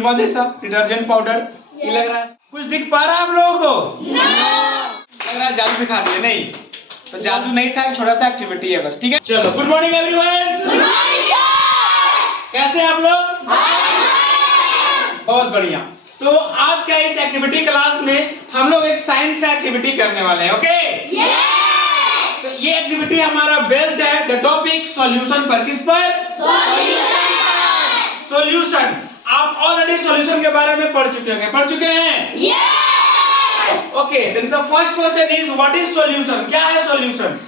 निरमा जैसा detergent powder, ये लग रहा है। कुछ दिख पा रहा है आप लोगों को? लग रहा है जादू दिखा दिए, नहीं तो जादू नहीं था, एक छोटा सा एक्टिविटी है बस, ठीक है। चलो, गुड मॉर्निंग एवरीवन। कैसे आप लोग? बहुत बढ़िया। तो आज का इस एक्टिविटी क्लास में हम लोग एक साइंस का एक्टिविटी करने वाले हैं, ओके? तो ये एक्टिविटी हमारा बेस्ड है द टॉपिक सॉल्यूशन पर। किस पर? सॉल्यूशन। आप ऑलरेडी सॉल्यूशन के बारे में पढ़ चुके होंगे, पढ़ चुके हैं? Okay, then the first question is what is solution? क्या है solution?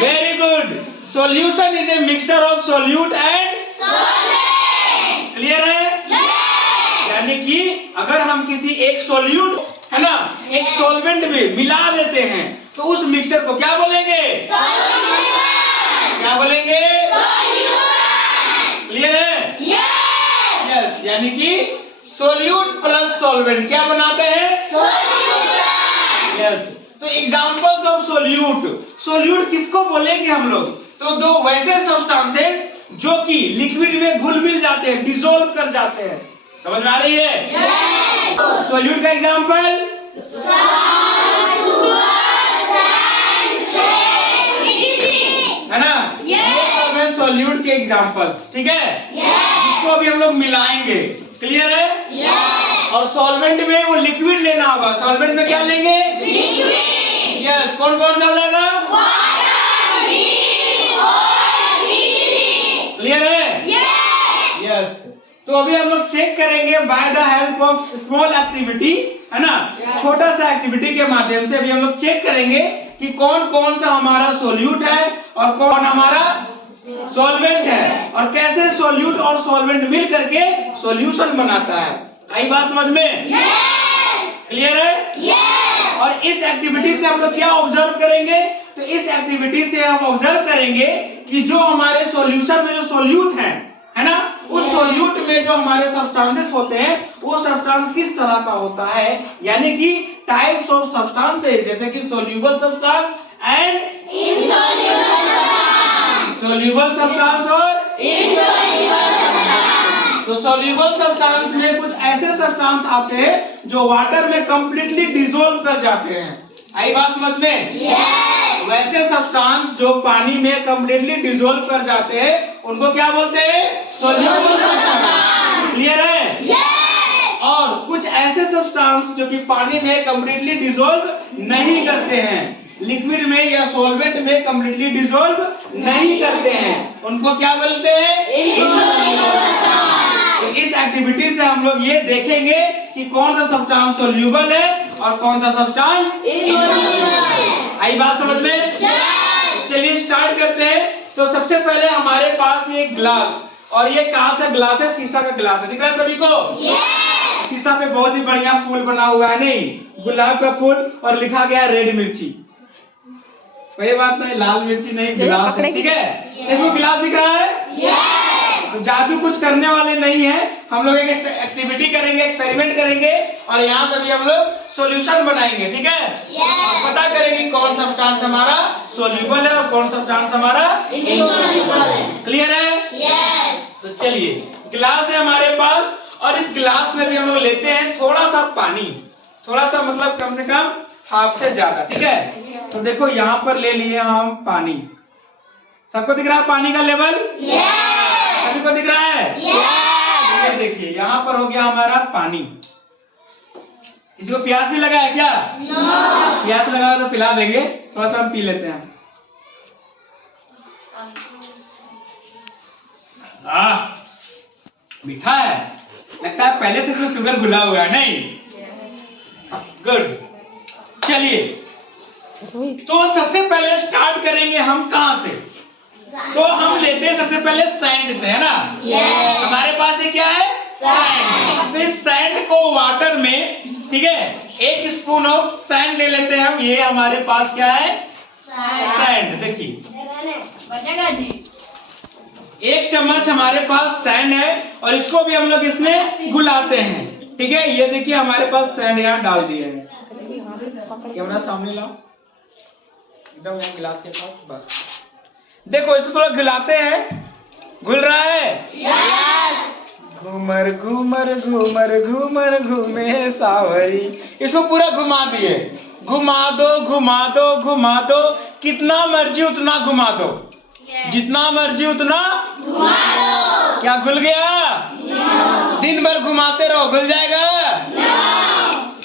Very good. Solution is a mixture of solute and solvent. Clear है? यानी कि अगर हम किसी एक सॉल्यूट है ना, एक सॉल्वेंट में मिला देते हैं तो उस मिक्सचर को क्या बोलेंगे? क्या बोलेंगे? क्लियर है? यस, यानी कि सॉल्यूट प्लस सॉल्वेंट क्या बनाते हैं? यस। तो एग्जांपल्स ऑफ सॉल्यूट, सॉल्यूट किसको बोलेंगे हम लोग? तो दो वैसे सब्सटेंसेस जो कि लिक्विड में घुल मिल जाते हैं, डिसॉल्व कर जाते हैं। समझ में आ रही है? सॉल्यूट का एग्जांपल है ना, ये सब है सॉल्यूट के एग्जांपल्स, ठीक है? जिसको अभी हम लोग मिलाएंगे। क्लियर है? और सॉल्वेंट में वो लिक्विड लेना होगा। सॉल्वेंट में क्या लेंगे? यस, कौन कौन सा हो जाएगा? क्लियर है? यस। तो अभी हम लोग चेक करेंगे by the help of small activity, है ना, छोटा सा एक्टिविटी के माध्यम से अभी हम लोग चेक करेंगे कि कौन कौन सा हमारा सॉल्यूट है और कौन हमारा सॉल्वेंट है, और कैसे सॉल्यूट और सॉल्वेंट मिल करके सॉल्यूशन बनाता है। आई बात समझ में? क्लियर है? और इस एक्टिविटी से हम लोग क्या ऑब्जर्व करेंगे? तो इस एक्टिविटी से हम ऑब्जर्व करेंगे कि जो हमारे सॉल्यूशन में जो सॉल्यूट है ना, उस सॉल्यूट में जो हमारे सब्सटेंसेस होते हैं वो सब्सटेंस किस तरह का होता है, यानी कि टाइप्स ऑफ सब्सटेंसेस, जैसे कि soluble substance and soluble substance और इनसोल्यूबल सब्सटेंस। तो सोल्यूबल सब्सटेंस में कुछ ऐसे सब्सटेंस आते हैं जो वाटर में कंप्लीटली डिसॉल्व कर जाते हैं। आई बात समझ में? वैसे सब्सटेंस जो पानी में कंप्लीटली डिसॉल्व कर जाते हैं उनको क्या बोलते हैं? Soluble substance. क्लियर है? और कुछ ऐसे सब्सटेंस जो कि पानी में कंप्लीटली डिसॉल्व नहीं करते हैं, लिक्विड में या सॉल्वेंट में कंप्लीटली डिसॉल्व नहीं करते हैं, उनको क्या बोलते हैं? तो इस एक्टिविटी से हम लोग ये देखेंगे कि कौन सा सब्सटेंस सोल्यूबल है और कौन सा सब्सटेंस इनसोल्यूबल। आई बात समझ में? चलिए स्टार्ट करते हैं। तो सबसे पहले हमारे पास ये ग्लास, और ये कांच का ग्लास है, शीशा का ग्लास है, दिख रहा है सभी को? शीशा पे बहुत ही बढ़िया फूल बना हुआ है, नहीं गुलाब का फूल, और लिखा गया रेड मिर्ची। कोई बात नहीं, लाल मिर्ची नहीं, गिलास है, ठीक है? सबको गिलास दिख रहा है? तो जादू कुछ करने वाले नहीं है, हम लोग एक एक्टिविटी करेंगे, एक्सपेरिमेंट करेंगे, और यहाँ से भी हम लोग सॉल्यूशन बनाएंगे, ठीक है? और पता करेंगे कौन सब्सटेंस हमारा सोल्यूबल है और कौन सब्सटेंस हमारा इनसोल्यूबल है। क्लियर है? तो चलिए, गिलास है हमारे पास, और इस गिलास में भी हम लोग लेते हैं थोड़ा सा पानी, थोड़ा सा मतलब कम से कम हाफ से ज्यादा, ठीक है? तो देखो यहाँ पर ले लिए हम पानी। सबको दिख रहा है पानी का लेवल? सभी को दिख रहा है? ये देखिए यहाँ पर हो गया हमारा पानी। किसी को प्यास भी लगा है क्या? प्यास लगा तो पिला देंगे, थोड़ा सा हम पी लेते हैं। मीठा है, लगता है पहले से इसमें शुगर घुला हुआ है, नहीं? गुड। चलिए, तो सबसे पहले स्टार्ट करेंगे हम कहां से? तो हम लेते हैं सबसे पहले सैंड से, है ना? हमारे पास ये क्या है? सैंड। तो इस सैंड को वाटर में, ठीक है, 1 स्पून ऑफ सैंड ले लेते हैं हम। ये हमारे पास क्या है? सैंड। देखिए 1 चम्मच हमारे पास सैंड है, और इसको भी हम लोग इसमें घुलाते हैं, ठीक है? ये देखिए हमारे पास सैंड यहाँ डाल दिए हैं। कैमरा सामने लाओ, एकदम गिलास के पास, बस देखो इसको थोड़ा घुलाते हैं। घुल रहा है? घूमर घूमर घूमर घूमर घूमे सावरी। इसको पूरा घुमा दिए, घुमा दो घुमा दो घुमा दो, कितना मर्जी उतना घुमा दो, जितना मर्जी उतना घुमा दो। क्या घुल गया? दिन भर घुमाते रहो, घुल जाएगा?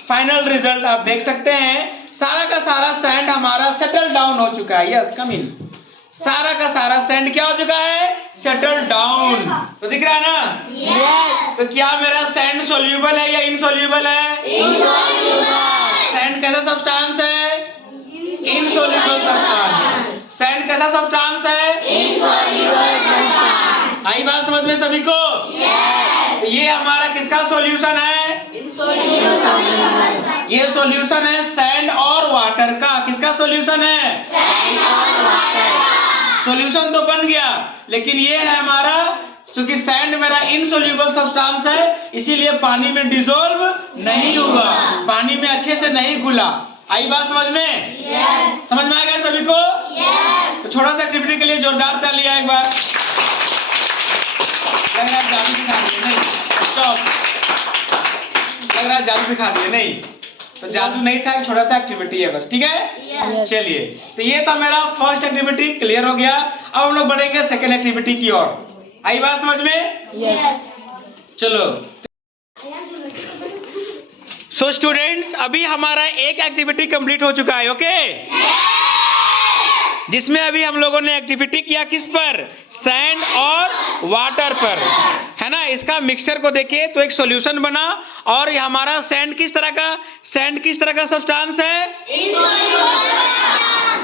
फाइनल रिजल्ट आप देख सकते हैं, सारा का सारा सैंड हमारा सेटल डाउन हो चुका है। यस कम इन। सारा का सारा सैंड क्या हो चुका है? Settle down. तो दिख रहा है ना? yes. तो क्या मेरा सैंड सोल्यूबल है या इनसोल्यूबल है? सैंड कैसा सब्सटेंस है? Insoluble substance. सैंड कैसा सब्सटेंस है? आई बात समझ में सभी को? तो ये हमारा किसका सॉल्यूशन है? ये सॉल्यूशन है सैंड और वाटर का। किसका सॉल्यूशन है? सैंड और वाटर का। सॉल्यूशन तो बन गया, लेकिन ये है हमारा, क्योंकि सैंड मेरा इनसोल्यूबल सब्सटेंस है, इसीलिए पानी में डिसॉल्व नहीं हुआ, पानी में अच्छे से नहीं घुला। आई बात समझ में? समझ में आ गया सभी को? तो छोटा सा एक्टिविटी के लिए जोरदार तालियां एक बार। लग रहा है जादू दिखा दिए? नहीं, स्टॉप। लग रहा है जादू दिखा दिए? नहीं, तो जादू नहीं था, एक छोटा सा एक्टिविटी है बस। ठीक है, चलिए। तो ये था मेरा फर्स्ट एक्टिविटी, क्लियर हो गया। अब हम लोग बढ़ेंगे सेकेंड एक्टिविटी की ओर। आई बात समझ में? चलो। सो स्टूडेंट्स, अभी हमारा एक एक्टिविटी कंप्लीट हो चुका है। ओके, जिसमें अभी हम लोगों ने एक्टिविटी किया किस पर? सैंड और वाटर पर, है ना। इसका मिक्सचर को देखिए तो एक सॉल्यूशन बना, और ये हमारा सैंड किस तरह का सब्सटेंस है?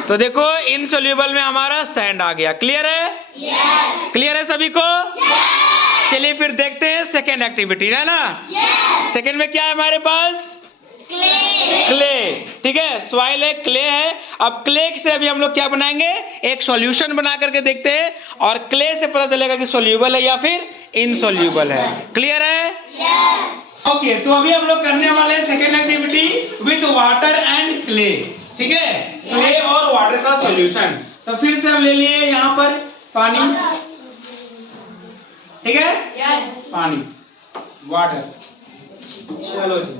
तो देखो इनसोल्यूबल में हमारा सैंड आ गया। क्लियर है? क्लियर है सभी को? चलिए फिर देखते हैं सेकेंड एक्टिविटी, है ना। सेकेंड में क्या है हमारे पास? क्ले। ठीक है, सॉइल है, क्ले है। अब क्ले से अभी हम लोग क्या बनाएंगे? एक सॉल्यूशन बना करके देखते हैं, और क्ले से पता चलेगा कि सोल्यूबल है या फिर इनसोल्यूबल है। क्लियर है? ओके, तो अभी हम लोग करने वाले हैं second activity with water and clay. ठीक है, क्ले और वाटर का सॉल्यूशन। तो फिर से हम ले लिए यहाँ पर पानी। ठीक है, पानी, वाटर। चलो जी,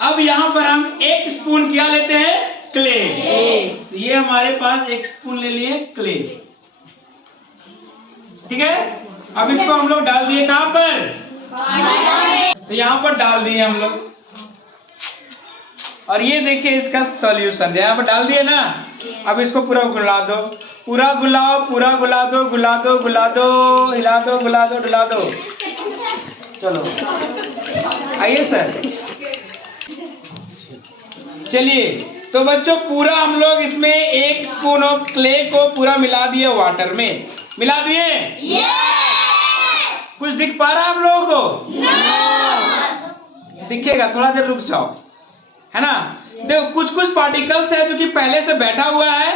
अब यहाँ पर हम एक स्पून क्या लेते हैं? क्ले। तो ये हमारे पास एक स्पून ले लिए क्ले। ठीक है, अब इसको हम लोग डाल दिए कहाँ पर? तो यहाँ पर डाल दिए हम लोग, और ये देखिए इसका सॉल्यूशन यहाँ पर डाल दिए ना। अब इसको पूरा घुला दो, पूरा घुलाओ, पूरा घुला दो, घुला दो, घुला दो, हिला दो, घुला दो, डुला दो। चलो आइए सर। चलिए, तो बच्चों पूरा हम लोग इसमें एक स्पून ऑफ क्ले को पूरा मिला दिए वाटर में। मिला दिए? कुछ दिख पा रहा है आप लोगों को? दिखेगा, थोड़ा देर रुक जाओ, है ना। देखो कुछ कुछ पार्टिकल्स है जो कि पहले से बैठा हुआ है,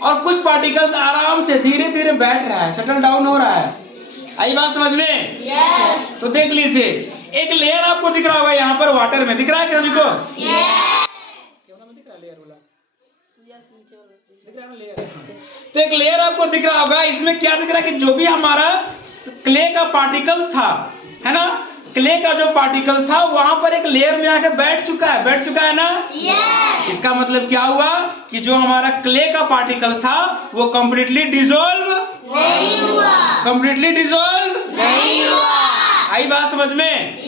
और कुछ पार्टिकल्स आराम से धीरे धीरे बैठ रहा है, सेटल डाउन हो रहा है। आई बात समझ में? तो देख लीजिए, एक लेयर आपको दिख रहा होगा यहाँ पर वाटर में। दिख रहा है क्या सभी को? तो एक लेयर आपको दिख रहा होगा, इसमें क्या दिख रहा है कि जो भी हमारा क्ले का पार्टिकल्स था, है ना, क्ले का जो पार्टिकल्स था वहां पर एक लेयर में आके बैठ चुका है ना। इसका मतलब क्या हुआ कि जो हमारा क्ले का पार्टिकल्स था वो कंप्लीटली डिसॉल्व नहीं हुआ। आई बात समझ में?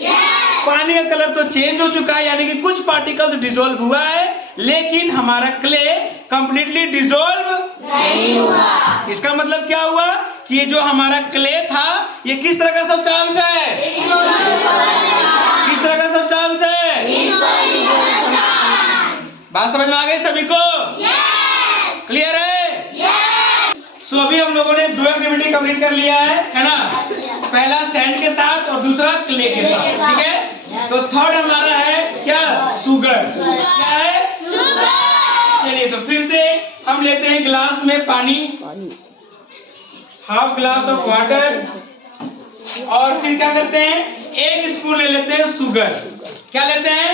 पानी का कलर तो चेंज हो चुका है, यानी कि कुछ पार्टिकल्स डिसॉल्व हुआ है, लेकिन हमारा क्ले कंप्लीटली डिसॉल्व नहीं हुआ। इसका मतलब क्या हुआ कि ये जो हमारा क्ले था ये किस तरह का सब्सटेंस है? किस तरह का सब्सटेंस है? बात समझ में आ गई सभी को? क्लियर है? सो अभी हम लोगों ने दो एक्टिविटी कंप्लीट कर लिया है ना। पहला सैंड के साथ और दूसरा क्ले के साथ। ठीक है, तो थर्ड हमारा है क्या? शुगर। क्या है? चलिए, तो फिर से हम लेते हैं ग्लास में पानी, हाफ ग्लास ऑफ वाटर, और फिर क्या करते हैं? एक स्पून ले लेते हैं शुगर। क्या लेते हैं?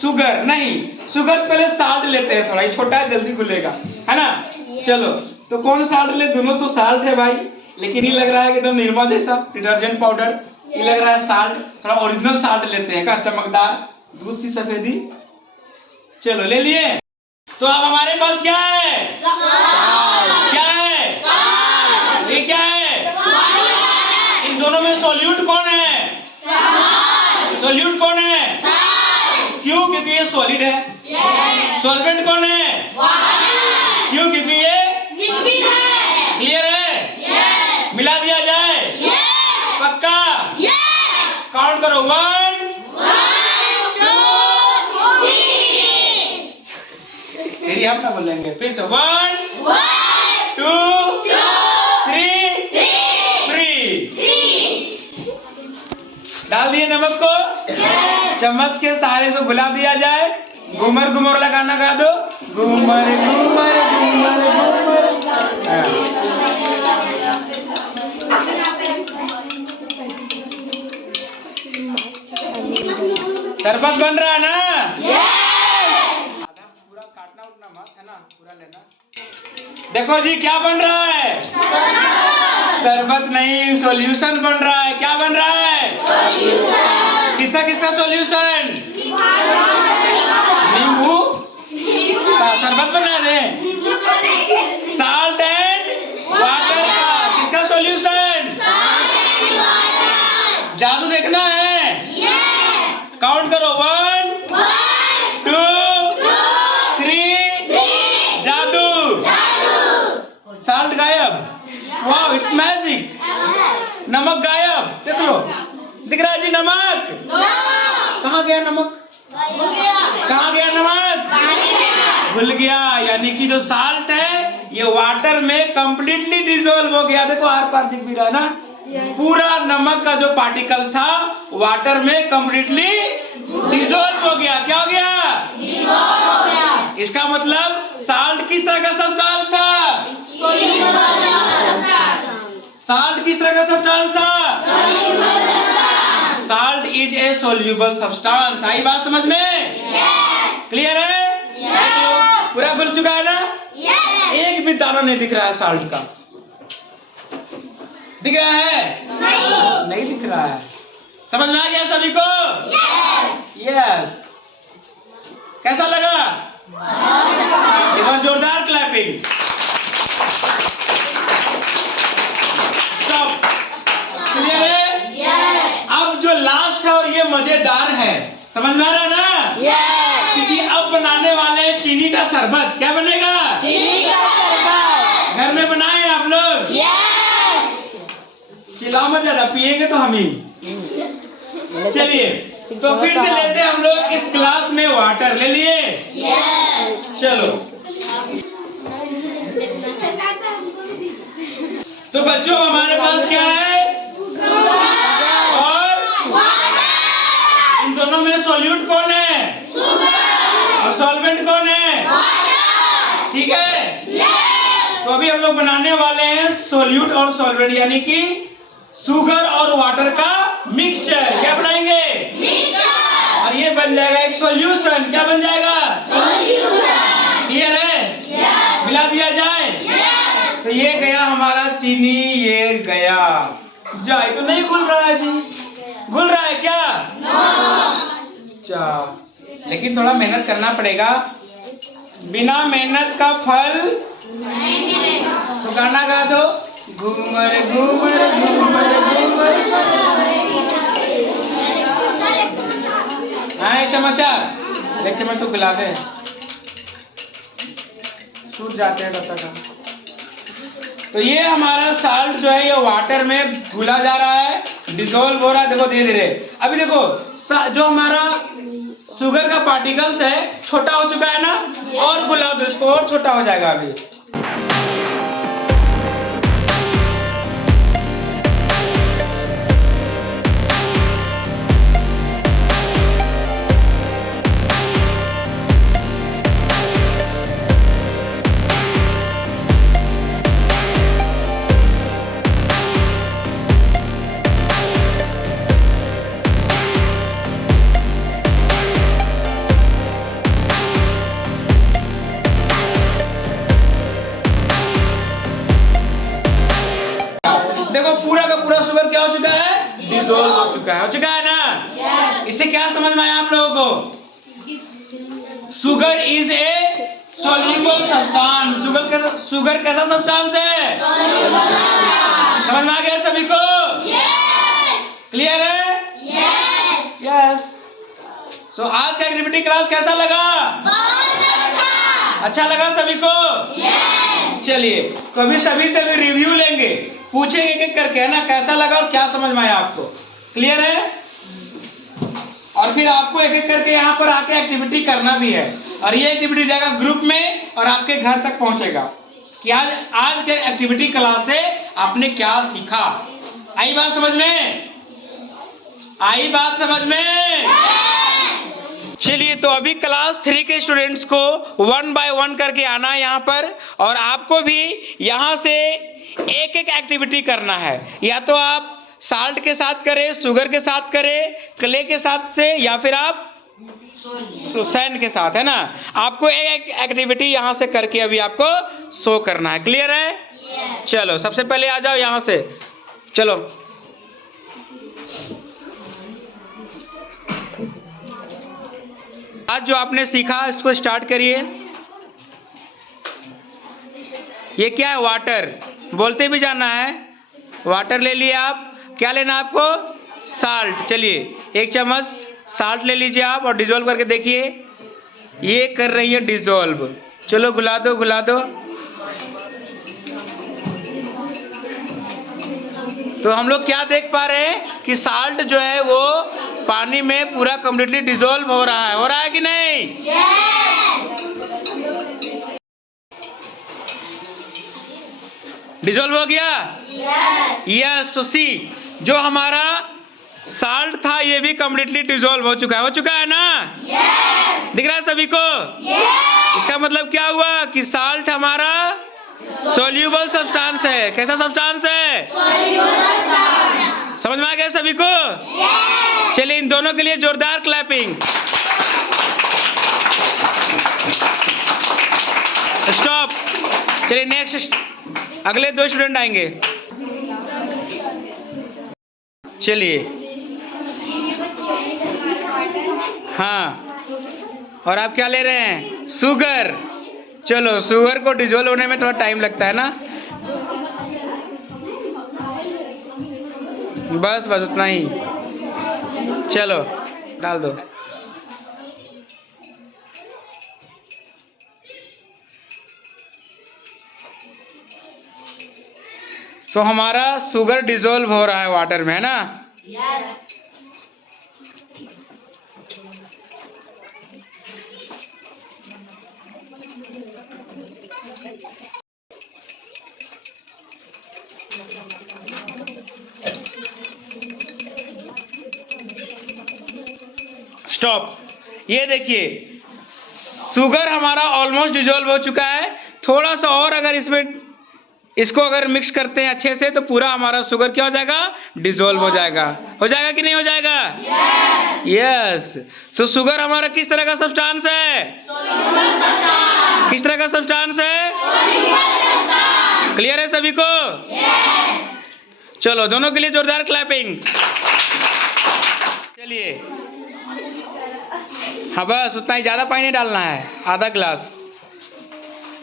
शुगर नहीं, शुगर से पहले साल्ट लेते हैं, थोड़ा ही छोटा है, जल्दी घुलेगा, है ना। चलो, तो कौन साल्ट ले? दोनों तो साल्ट है भाई। लेकिन ये लग रहा है कि एकदम निरमा जैसा डिटर्जेंट पाउडर। ये लग रहा है साल्ट, थोड़ा ओरिजिनल साल्ट लेते हैं का, चमकदार दूध सी सफेदी। चलो ले लिए। तो अब हमारे पास क्या है? क्या है? ये क्या है? इन दोनों में सोल्यूट कौन है? सोल्यूट कौन है? क्यों? क्योंकि ये सॉलिड है। सॉल्वेंट कौन है? क्यों? क्योंकि ये क्लियर है। मिला दिया जाए। पक्का? काउंट करो। 1 फिर हम ना बोलेंगे, फिर से 1 2 3 डाल दिए नमक को। चम्मच के सहारे से घुला दिया जाए। घूमर घूमर वाला गाना गा दो। घूमर घूमर घूमर घूमर। शरबत बन रहा है ना? पूरा काटना उठना मत है ना, पूरा लेना। देखो जी क्या बन रहा है? शरबत नहीं, सॉल्यूशन बन रहा है। क्या बन रहा है? किसका किसका सॉल्यूशन? नींबू का शरबत बना दे। साल्ट एंड वाटर का किसका सॉल्यूशन? जादू देखना है। काउंट करो। 1 2 3 जादू। साल्ट गायब। Wow, it's magic. नमक गायब। देख लो, दिख रहा है जी नमक? कहाँ गया नमक? कहाँ गया नमक? भूल गया। यानी कि जो साल्ट है ये वाटर में कंप्लीटली डिसॉल्व हो गया। देखो आर पार दिख भी रहा है ना, पूरा नमक का जो पार्टिकल था वाटर में कंप्लीटली डिसॉल्व हो गया। क्या हो गया? इसका मतलब साल्ट किस तरह का सब्सटेंस था? साल्ट किस तरह का सब्सटेंस था? Salt is a soluble substance. आई बात समझ में? क्लियर है? पूरा घुल चुका है ना? एक भी दाना नहीं दिख रहा है साल्ट का। दिख रहा है? नहीं दिख रहा है। समझ में आ गया सभी को? यस। कैसा लगा? एक बार जोरदार क्लैपिंग। स्टॉप। क्लियर है? अब जो लास्ट है और ये मजेदार है, समझ में आ रहा है ना? क्योंकि अब बनाने वाले चीनी का शरबत। क्या बनेगा? चीनी का शरबत। घर में बनाए आप लोग? चिल्लाओ मत ज्यादा, पिएंगे तो हम ही। चलिए तो फिर से लेते हैं हम लोग इस ग्लास में वाटर। ले लिए? चलो। तो बच्चों हमारे पास क्या है? और इन दोनों में सॉल्यूट कौन है? और सॉल्वेंट कौन है? ठीक है। तो अभी हम लोग बनाने वाले हैं सॉल्यूट और सॉल्वेंट, यानी कि शुगर और वाटर का मिक्सचर। क्या बनाएंगे? मिक्सचर। और ये बन जाएगा एक सॉल्यूशन। क्या बन जाएगा? सॉल्यूशन। क्लियर है? मिला दिया जाए। तो ये गया हमारा चीनी, ये गया जाए। तो नहीं घुल रहा है जी? घुल रहा है क्या? अच्छा, लेकिन थोड़ा मेहनत करना पड़ेगा। बिना मेहनत का फल तो गाना गा दो। घूमर घूमर घूमर घूमर। हाँ चमचा, एक चम्मच तो खिला दे, सूख जाते हैं तब तक। तो ये हमारा साल्ट जो है ये वाटर में घुला जा रहा है, डिसॉल्व हो रहा है। देखो धीरे धीरे। अभी देखो जो हमारा शुगर का पार्टिकल्स है छोटा हो चुका है ना, और घुला दो इसको, और छोटा हो जाएगा अभी। देखो पूरा का पूरा शुगर क्या हो चुका है, डिसॉल्व हो चुका है ना। इससे क्या समझ में आया आप लोगों को? Sugar is a soluble substance. Sugar कैसा सब्सटेंस है? समझ में आ गया सभी को? क्लियर है? यस। सो आज का एक्टिविटी क्लास कैसा लगा? अच्छा लगा सभी को? चलिए तो अभी सभी से भी रिव्यू लेंगे, पूछेंगे एक एक करके, है ना, कैसा लगा और क्या समझ में आया आपको। क्लियर है? और फिर आपको एक एक करके यहाँ पर आके एक्टिविटी करना भी है, और ये एक्टिविटी जाएगा ग्रुप में और आपके घर तक पहुंचेगा कि आज के एक्टिविटी क्लास से आपने क्या सीखा। आई बात समझ में? आई बात समझ में? चलिए तो अभी क्लास 3 के स्टूडेंट्स को 1 बाय 1 करके आना है यहाँ पर, और आपको भी यहाँ से एक एक एक्टिविटी करना है। या तो आप साल्ट के साथ करें, शुगर के साथ करें, क्ले के साथ से, या फिर आप सैंड के साथ, है ना। आपको एक एक्टिविटी यहाँ से करके अभी आपको शो करना है। क्लियर है? चलो सबसे पहले आ जाओ यहाँ से, चलो। आज जो आपने सीखा इसको स्टार्ट करिए। ये क्या है? वाटर। बोलते भी जाना है। वाटर ले लिए आप। क्या लेना आपको? साल्ट। चलिए 1 चम्मच साल्ट ले लीजिए आप और डिजोल्व करके देखिए। ये कर रही है डिजोल्व। चलो घुला दो, घुला दो। तो हम लोग क्या देख पा रहे हैं कि साल्ट जो है वो पानी में पूरा कंप्लीटली डिसॉल्व हो रहा है। हो रहा है कि नहीं? डिसॉल्व हो गया? यस। तो सी जो हमारा साल्ट था ये भी कंप्लीटली डिसॉल्व हो चुका है। हो चुका है ना? दिख रहा है सभी को? इसका मतलब क्या हुआ कि साल्ट हमारा सोल्यूबल सब्सटेंस है। कैसा सब्सटेंस है? समझ में आ गया सभी को? चलिए इन दोनों के लिए जोरदार क्लैपिंग। स्टॉप। चलिए नेक्स्ट, अगले 2 स्टूडेंट आएंगे। चलिए हाँ, और आप क्या ले रहे हैं? शुगर। चलो शुगर को डिसॉल्व होने में थोड़ा टाइम लगता है ना। बस बस उतना ही। चलो डाल दो। सो हमारा शुगर डिसॉल्व हो रहा है वाटर में, है ना? स्टॉप। ये देखिए शुगर हमारा ऑलमोस्ट डिसॉल्व हो चुका है। थोड़ा सा और अगर इसमें इसको अगर मिक्स करते हैं अच्छे से तो पूरा हमारा शुगर क्या हो जाएगा? डिसॉल्व हो जाएगा। हो जाएगा कि नहीं हो जाएगा? यस। तो शुगर हमारा किस तरह का सब्सटेंस है? किस तरह का सब्सटेंस है? क्लियर है सभी को? चलो दोनों के लिए जोरदार क्लैपिंग। चलिए हाँ बस उतना ही, ज़्यादा पानी नहीं डालना है, आधा ग्लास।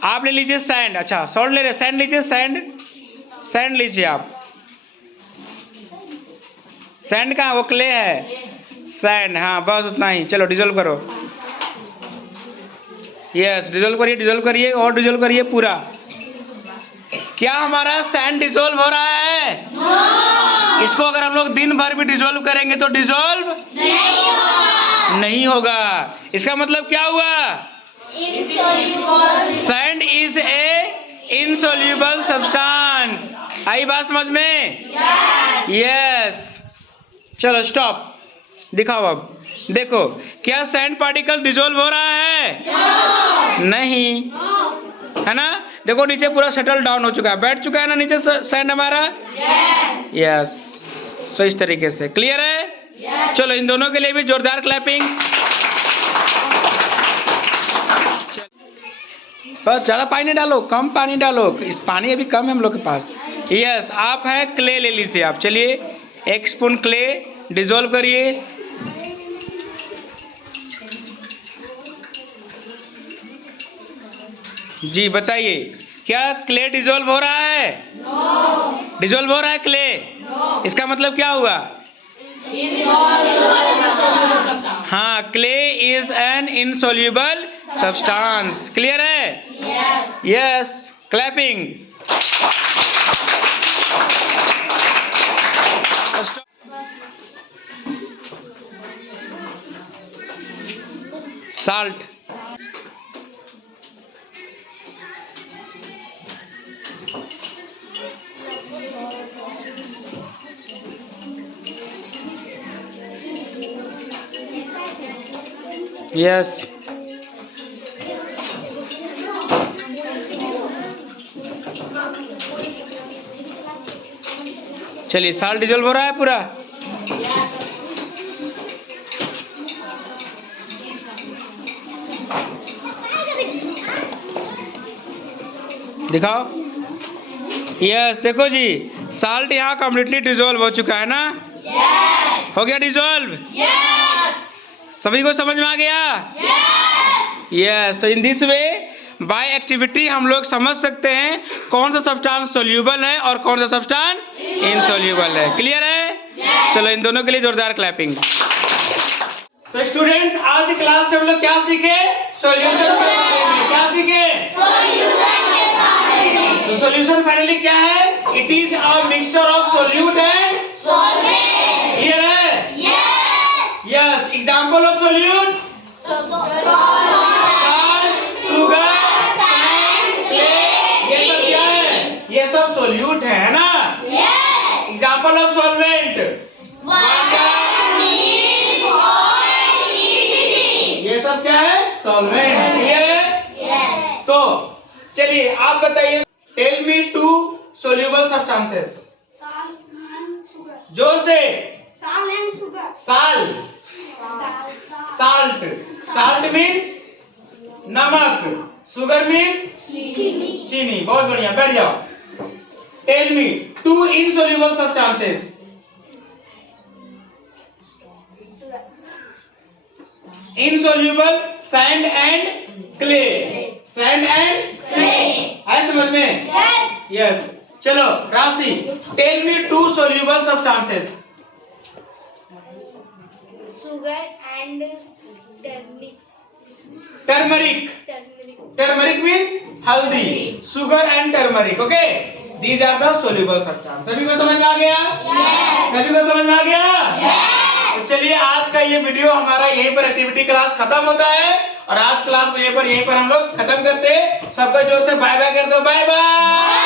आप ले लीजिए सैंड। अच्छा सॉल्ट ले रहे, सैंड लीजिए। सैंड लीजिए आप। सैंड कहाँ? वो क्ले है। सैंड, हाँ बस उतना ही। चलो डिसॉल्व करो। यस डिसॉल्व करिए, डिसॉल्व करिए और डिसॉल्व करिए पूरा। क्या हमारा सैंड डिसॉल्व हो रहा है? इसको अगर हम लोग दिन भर भी डिसॉल्व करेंगे तो डिसॉल्व नहीं होगा। इसका मतलब क्या हुआ? Sand is a insoluble substance. आई बात समझ में? यस। चलो स्टॉप। दिखाओ अब। देखो क्या सैंड पार्टिकल डिसॉल्व हो रहा है? नहीं, है ना? देखो नीचे पूरा सेटल डाउन हो चुका है, बैठ चुका है ना नीचे सैंड हमारा। यस। सो इस तरीके से। क्लियर है? चलो इन दोनों के लिए भी जोरदार क्लैपिंग। बस ज़्यादा पानी डालो, कम पानी डालो। इस पानी अभी कम है हम लोग के पास। यस, आप है क्ले ले लीजिए आप। चलिए 1 स्पून क्ले डिजोल्व करिए। जी बताइए, क्या क्ले डिजोल्व हो रहा है? नो। डिजोल्व हो रहा है क्ले? नो। इसका मतलब क्या हुआ? हाँ, clay is an insoluble substance. Clear है? यस। क्लैपिंग। साल्ट। यस। चलिए, साल्ट डिजोल्व हो रहा है पूरा। दिखाओ। यस, देखो जी, साल्ट यहाँ कम्प्लीटली डिजोल्व हो चुका है ना? यस। हो गया डिजोल्व? यस। सभी को समझ में आ गया? यस। तो in this way by activity हम लोग समझ सकते हैं कौन सा सब्सटेंस सोल्यूबल है और कौन सा सब्सटेंस इनसोल्यूबल है। क्लियर है? चलो इन दोनों के लिए जोरदार क्लैपिंग। तो स्टूडेंट्स, आज की क्लास में हम लोग क्या सीखे? सॉल्यूशन के बारे में। क्या सीखे? सॉल्यूशन के बारे में। तो सॉल्यूशन फाइनली क्या है? It is a mixture of solute and solvent. Clear है? Yes. Yes. Example of solute? Sugar, sand, clay. ये सब क्या है? ये सब सोल्यूट है ना? Yes. Example of solvent? Water, milk, oil, etc. ये सब क्या है? सॉल्वेंट। क्लियर है? यस। तो चलिए आप बताइए, टेल मी 2 सोल्यूबल सब्सटेंसेस। जोर से। Salt and sugar. Salt. Salt means नमक, शुगर मीन्स चीनी। बहुत बढ़िया, बैठ जाओ। Tell me 2 insoluble substances. Insoluble sand and clay. Sand and clay है समझ में? यस। यस। चलो Rashi, tell me 2 soluble substances. sugar and turmeric. Turmeric means हल्दी, sugar and turmeric. Okay, these are the soluble substance. सभी को समझ में आ गया? yes. सभी को समझ में आ गया? yes. तो चलिए आज का ये वीडियो हमारा यहीं पर एक्टिविटी क्लास खत्म होता है और आज क्लास को यहीं पर हम लोग खत्म करते हैं। सबका जोर से बाय बाय कर दो। Bye bye.